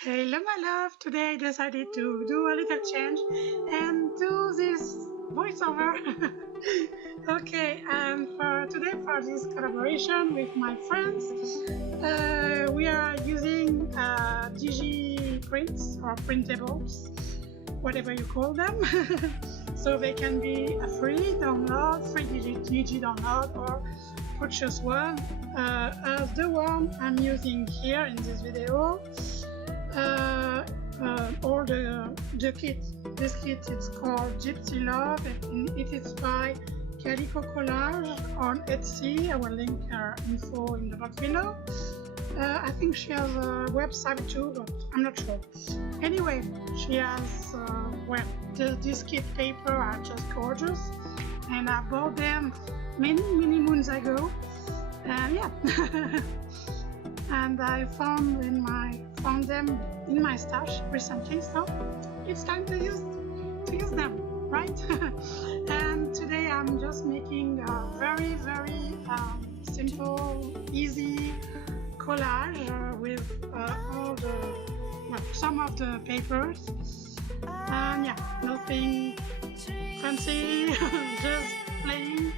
Hello my love, today I decided to do a little change and do this voiceover. Okay, and for today for this collaboration with my friends, we are using digi prints or printables, whatever you call them. So they can be a free download, free digi download or purchase one, as the one I'm using here in this video. Or the kit. This kit is called Gypsy Love and it is by calicocollage on Etsy. I will link her info in the box below. I think she has a website too, but I'm not sure. Anyway, she has, this kit paper are just gorgeous and I bought them many moons ago. And yeah. And I found them in my stash recently, so it's time to use them, right? And today I'm just making a very simple, easy collage with some of the papers, and yeah, nothing fancy, just playing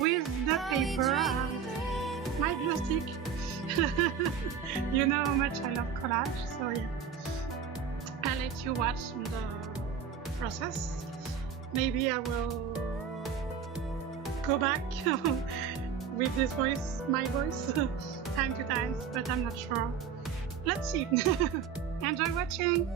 with the paper and my glue stick. You know how much I love collage, so yeah, I'll let you watch the process. Maybe I will go back with this voice, my voice, time to time, but I'm not sure. Let's see. Enjoy watching.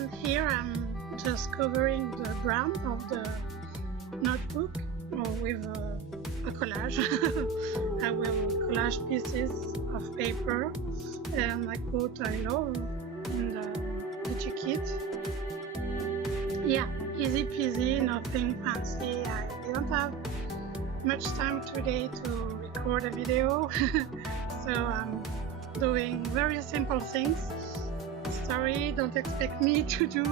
And here I'm just covering the brand of the notebook with a collage. I will collage pieces of paper and I put I love in the digi kit. Yeah, easy peasy, nothing fancy. I didn't have much time today to record a video, so I'm doing very simple things. Sorry, don't expect me to do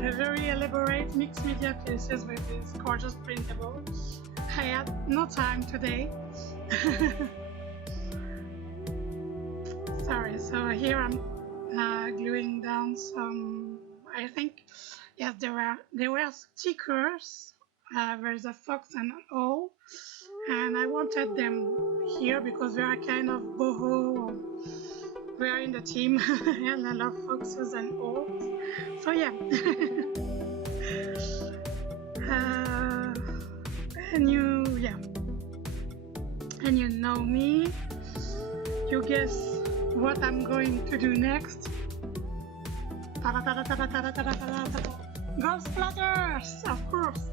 a very elaborate mixed media pieces with this gorgeous printable. I had no time today. Sorry, so here I'm gluing down some, I think, yes, there were stickers. There's a fox and an owl, and I wanted them here because they are kind of boho. We are in the team and I love foxes and owls. So yeah. And you know me. You guess what I'm going to do next. Gold splatters, of course.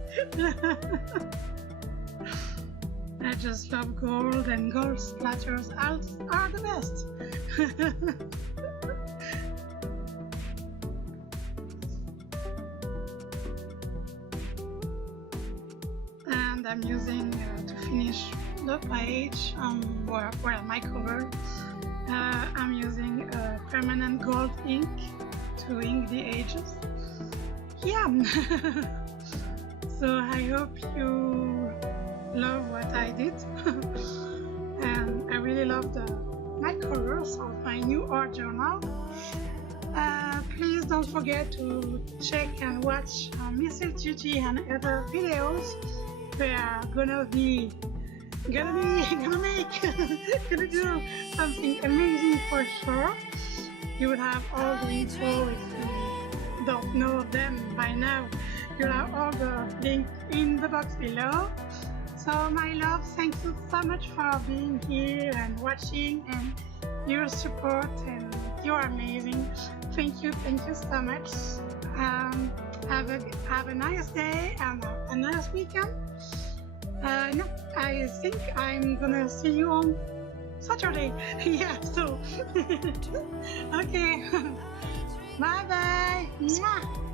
I just love gold, and gold splatters are the best. And I'm using to finish the page where my cover. I'm using permanent gold ink to ink the edges. Yeah. So I hope you love what I did. And I really love my colors of my new art journal. Please don't forget to check and watch Mrs. Gigi and other videos. We are gonna do something amazing for sure. You will have all the info if you don't know them by now. You'll have all the links in the box below. So my love, thank you so much for being here and watching and your support, and you're amazing. Thank you so much. Have a nice day and a nice weekend. No, I think I'm gonna see you on Saturday. Yeah, so okay. Bye bye. Mwah.